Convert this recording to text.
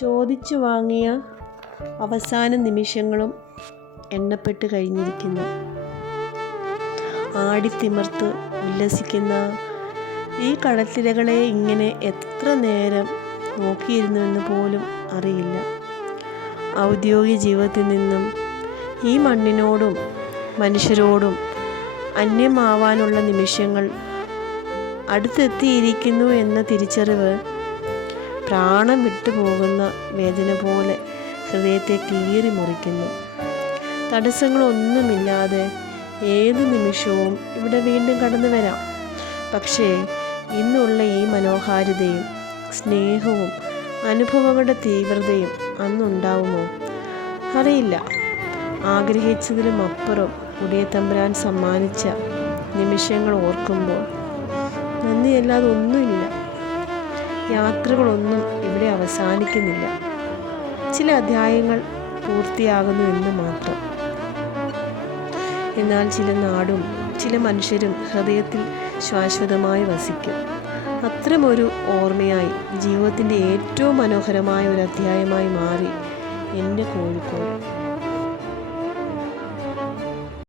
ചോദിച്ചു വാങ്ങിയ അവസാന നിമിഷങ്ങളും എണ്ണപ്പെട്ട് കഴിഞ്ഞിരിക്കുന്നു. ആടിത്തിമിർത്ത് ഉല്ലസിക്കുന്ന ഈ കടൽത്തിരകളെ ഇങ്ങനെ എത്ര നേരം നോക്കിയിരുന്നുവെന്ന് പോലും അറിയില്ല. ഔദ്യോഗിക ജീവിതത്തിൽ നിന്നും ഈ മണ്ണിനോടും മനുഷ്യരോടും അന്യമാവാനുള്ള നിമിഷങ്ങൾ അടുത്തെത്തിയിരിക്കുന്നു എന്ന തിരിച്ചറിവ് പ്രാണം വിട്ടുപോകുന്ന വേദന പോലെ ഹൃദയത്തെ കീറി മുറിക്കുന്നു. തടസ്സങ്ങളൊന്നുമില്ലാതെ ഏത് നിമിഷവും ഇവിടെ വീണ്ടും കടന്നു വരാം. പക്ഷേ ഇന്നുള്ള ഈ മനോഹാരിതയും സ്നേഹവും അനുഭവങ്ങളുടെ തീവ്രതയും അന്നുണ്ടാവുമോ? അറിയില്ല. ആഗ്രഹിച്ചതിലും അപ്പുറം ഉടയതമ്പുരാൻ സമ്മാനിച്ച നിമിഷങ്ങൾ ഓർക്കുമ്പോൾ നന്ദിയല്ലാതെ ഒന്നുമില്ല. യാത്രകളൊന്നും ഇവിടെ അവസാനിക്കുന്നില്ല. ചില അധ്യായങ്ങൾ പൂർത്തിയാകുന്നു എന്ന് മാത്രം. എന്നാൽ ചില നാടും ചില മനുഷ്യരും ഹൃദയത്തിൽ ശാശ്വതമായി വസിക്കും. അത്തരമൊരു ഓർമ്മയായി ജീവിതത്തിൻ്റെ ഏറ്റവും മനോഹരമായ ഒരു അധ്യായമായി മാറി എൻ്റെ കോഴിക്കോട്.